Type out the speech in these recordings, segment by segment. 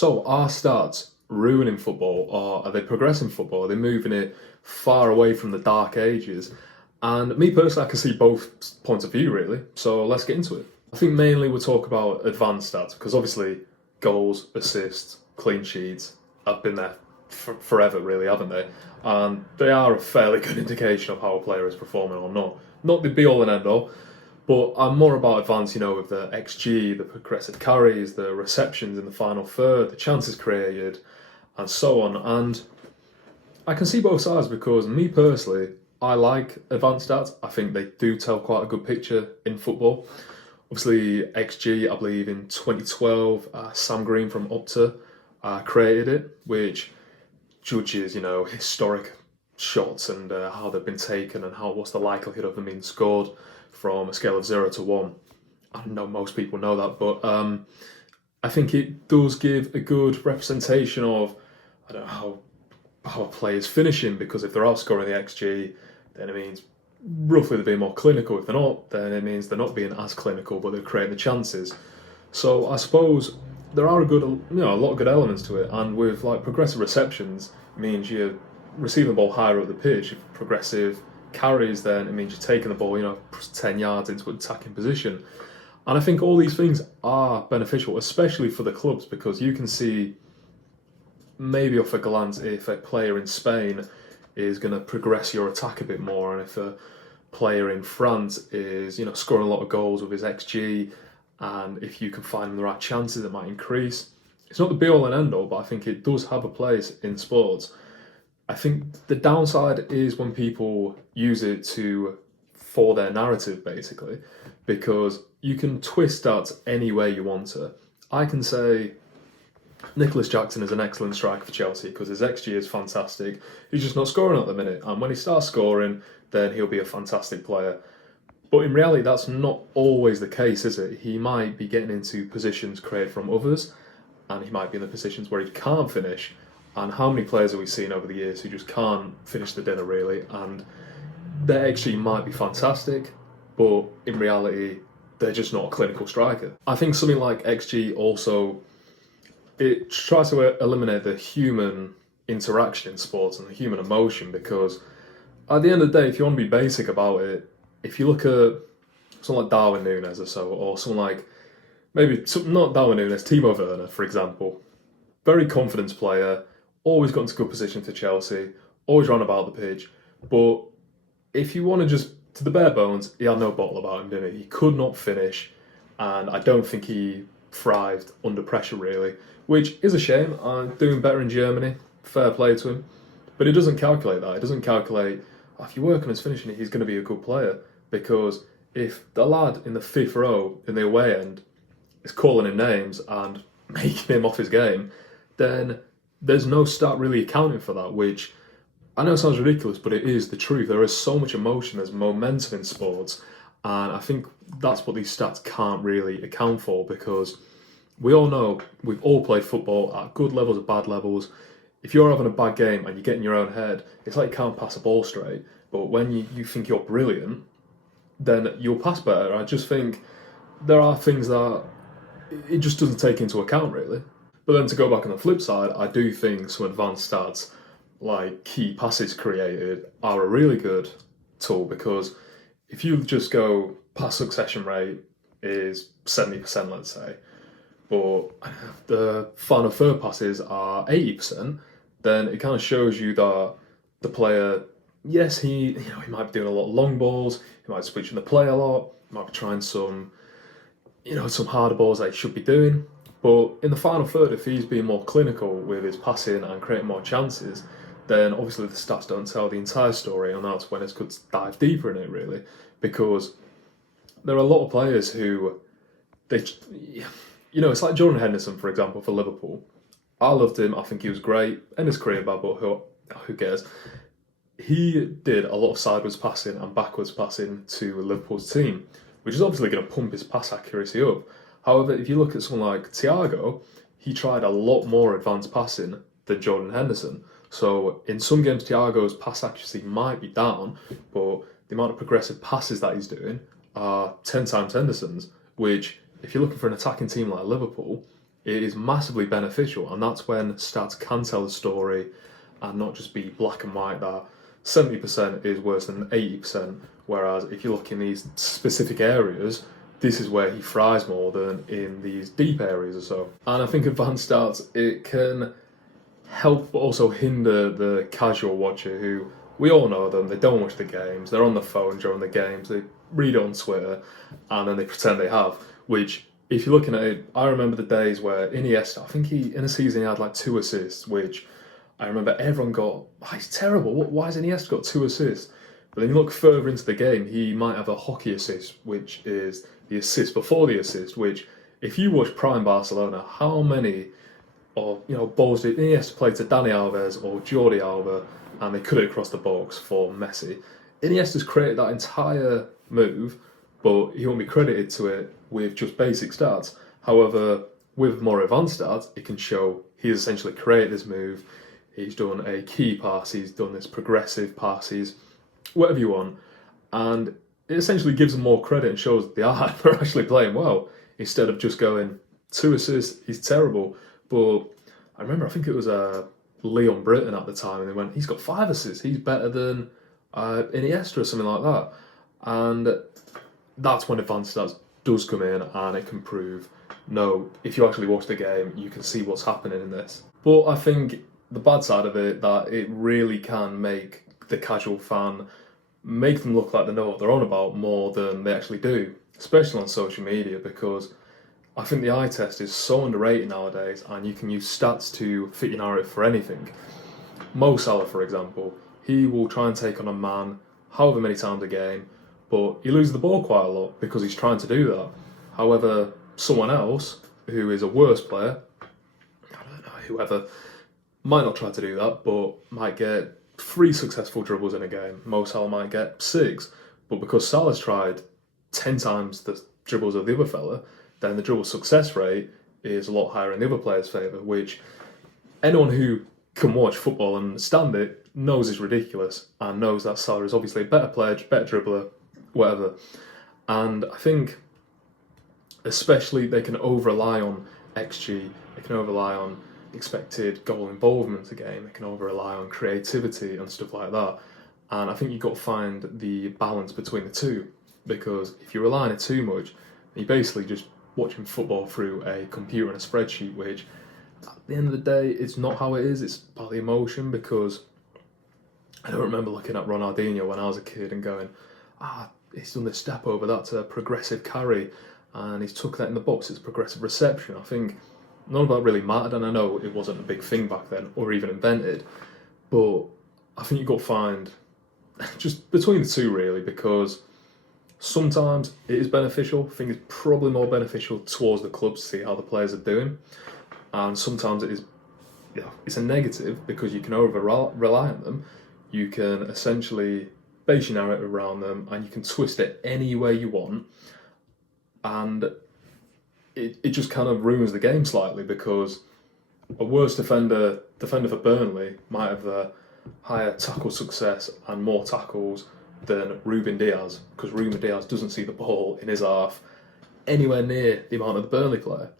So are stats ruining football, or are they progressing football? Are they moving it far away from the dark ages? And me personally, I can see both points of view really. So let's get into it. I think mainly we'll talk about advanced stats because obviously goals, assists, clean sheets have been there forever, really, haven't they? And they are a fairly good indication of how a player is performing or not. Not the be all and end all, but I'm more about advanced, with the XG, the progressive carries, the receptions in the final third, the chances created, and so on. And I can see both sides because me personally, I like advanced stats. I think they do tell quite a good picture in football. Obviously, XG, I believe in 2012, Sam Green from Opta created it, which judges, historic shots and how they've been taken and what's the likelihood of them being scored from a scale of 0 to 1. I know most people know that, but I think it does give a good representation of, I don't know, how a player's finishing, because if they're outscoring the XG, then it means roughly they're being more clinical. If they're not, then it means they're not being as clinical, but they're creating the chances. So I suppose there are a lot of good elements to it, and with like progressive receptions, it means you're receiving the ball higher up the pitch. If progressive carries, then it means you're taking the ball, 10 yards into an attacking position. And I think all these things are beneficial, especially for the clubs, because you can see maybe off a glance if a player in Spain is going to progress your attack a bit more, and if a player in France is, scoring a lot of goals with his XG, and if you can find him the right chances, it might increase. It's not the be all and end all, but I think it does have a place in sports. I think the downside is when people use it for their narrative, basically, because you can twist that any way you want to. I can say Nicholas Jackson is an excellent striker for Chelsea because his XG is fantastic. He's just not scoring at the minute, and when he starts scoring, then he'll be a fantastic player. But in reality, that's not always the case, is it? He might be getting into positions created from others, and he might be in the positions where he can't finish. And how many players have we seen over the years who just can't finish the dinner, really? And their XG might be fantastic, but in reality, they're just not a clinical striker. I think something like XG also, it tries to eliminate the human interaction in sports and the human emotion, because at the end of the day, if you want to be basic about it, if you look at someone like Darwin Núñez or someone like, not Darwin Núñez, Timo Werner, for example, very confident player, always got into good position for Chelsea, always ran about the pitch, but if you want to just, to the bare bones, he had no bottle about him, didn't he? He could not finish, and I don't think he thrived under pressure, really, which is a shame. Doing better in Germany, fair play to him, but it doesn't calculate that. It doesn't calculate, if you work on his finishing, he's going to be a good player, because if the lad in the fifth row in the away end is calling him names and making him off his game, then there's no stat really accounting for that, which I know sounds ridiculous, but it is the truth. There is so much emotion, there's momentum in sports, and I think that's what these stats can't really account for, because we all know, we've all played football at good levels or bad levels. If you're having a bad game and you get in your own head, it's like you can't pass a ball straight, but when you think you're brilliant, then you'll pass better. I just think there are things that it just doesn't take into account, really. But then to go back on the flip side, I do think some advanced stats like key passes created are a really good tool, because if you just go pass succession rate is 70%, let's say, but the final third passes are 80%, then it kind of shows you that the player, yes, he might be doing a lot of long balls, he might be switching the play a lot, he might be trying some harder balls that he should be doing. But in the final third, if he's being more clinical with his passing and creating more chances, then obviously the stats don't tell the entire story, and that's when it's good to dive deeper in it, really, because there are a lot of players who, it's like Jordan Henderson, for example, for Liverpool. I loved him. I think he was great. End his career bad, but who cares? He did a lot of sideways passing and backwards passing to Liverpool's team, which is obviously going to pump his pass accuracy up. However, if you look at someone like Thiago, he tried a lot more advanced passing than Jordan Henderson. So in some games, Thiago's pass accuracy might be down, but the amount of progressive passes that he's doing are 10 times Henderson's, which, if you're looking for an attacking team like Liverpool, it is massively beneficial, and that's when stats can tell a story and not just be black and white that 70% is worse than 80%, whereas if you look in these specific areas, this is where he thrives more than in these deep areas or so. And I think advanced stats, it can help but also hinder the casual watcher who, we all know them, they don't watch the games, they're on the phone during the games, they read it on Twitter, and then they pretend they have, which, if you're looking at it, I remember the days where Iniesta, I think in a season he had like 2 assists, which I remember everyone got, oh, he's terrible, why has Iniesta got 2 assists? But then you look further into the game, he might have a hockey assist, which is the assist before the assist, which, if you watch prime Barcelona, how many balls did Iniesta play to Dani Alves or Jordi Alba, and they cut it across the box for Messi? Iniesta's created that entire move, but he won't be credited to it with just basic stats. However, with more advanced stats, it can show he's essentially created this move, he's done a key pass, he's done this progressive passes, whatever you want, and it essentially gives them more credit and shows that they're actually playing well, instead of just going, 2 assists, he's terrible. But I remember, I think it was Leon Britton at the time, and they went, he's got 5 assists, he's better than Iniesta or something like that. And that's when advanced stats does come in, and it can prove, no, if you actually watch the game, you can see what's happening in this. But I think the bad side of it, that it really can make the casual fan, make them look like they know what they're on about more than they actually do, especially on social media, because I think the eye test is so underrated nowadays, and you can use stats to fit your narrative for anything. Mo Salah, for example, he will try and take on a man however many times a game, but he loses the ball quite a lot because he's trying to do that. However, someone else who is a worse player, I don't know, whoever, might not try to do that, but might get 3 successful dribbles in a game. Mo Salah might get 6, but because Salah's tried 10 times the dribbles of the other fella, then the dribble success rate is a lot higher in the other player's favour, which anyone who can watch football and understand it knows is ridiculous, and knows that Salah is obviously a better player, better dribbler, whatever. And I think especially they can over-rely on XG, they can over-rely on expected goal involvement a game, they can over-rely on creativity and stuff like that. And I think you've got to find the balance between the two, because if you rely on it too much, you're basically just watching football through a computer and a spreadsheet, which at the end of the day, it's not how it is, it's about the emotion. Because I don't remember looking at Ronaldinho when I was a kid and going, he's done this step over, that's a progressive carry, and he's took that in the box, it's progressive reception. I think none of that really mattered, and I know it wasn't a big thing back then, or even invented, but I think you've got to find just between the two really, because sometimes it is beneficial. I think it's probably more beneficial towards the club to see how the players are doing, and sometimes it is, it's a negative because you can over-rely on them. You can essentially base your narrative around them, and you can twist it any way you want, and it just kind of ruins the game slightly, because a worse defender for Burnley might have a higher tackle success and more tackles than Ruben Diaz, because Ruben Diaz doesn't see the ball in his half anywhere near the amount of the Burnley player.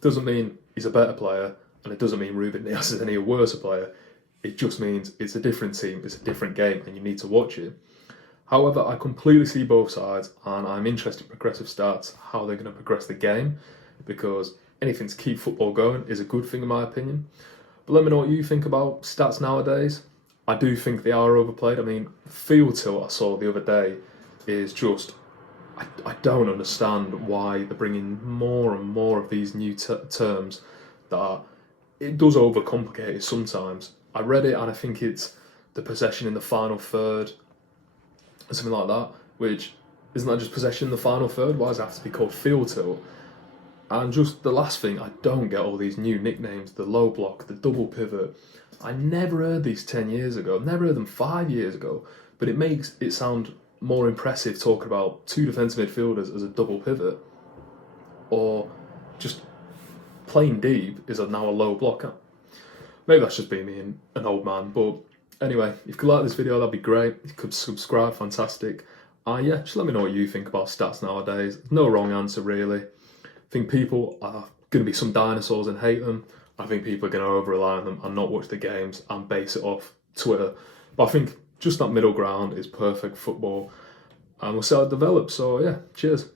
Doesn't mean he's a better player, and it doesn't mean Ruben Diaz is any worse player. It just means it's a different team, it's a different game, and you need to watch it. However, I completely see both sides, and I'm interested in progressive stats, how they're going to progress the game, because anything to keep football going is a good thing in my opinion. But let me know what you think about stats nowadays. I do think they are overplayed. I mean, field tilt I saw the other day is just, I don't understand why they're bringing more and more of these new terms that it does overcomplicate it sometimes. I read it and I think it's the possession in the final third, or something like that, which, isn't that just possession in the final third? Why does it have to be called field tilt? And just the last thing, I don't get all these new nicknames, the low block, the double pivot. I never heard these 10 years ago, never heard them 5 years ago, but it makes it sound more impressive talking about 2 defensive midfielders as a double pivot, or just plain deep is now a low blocker. Maybe that's just being an old man, but anyway, if you could like this video, that'd be great. If you could subscribe, fantastic. Just let me know what you think about stats nowadays. No wrong answer really. I think people are going to be some dinosaurs and hate them. I think people are going to over-rely on them and not watch the games and base it off Twitter. But I think just that middle ground is perfect football, and we'll see how it develops. So yeah, cheers.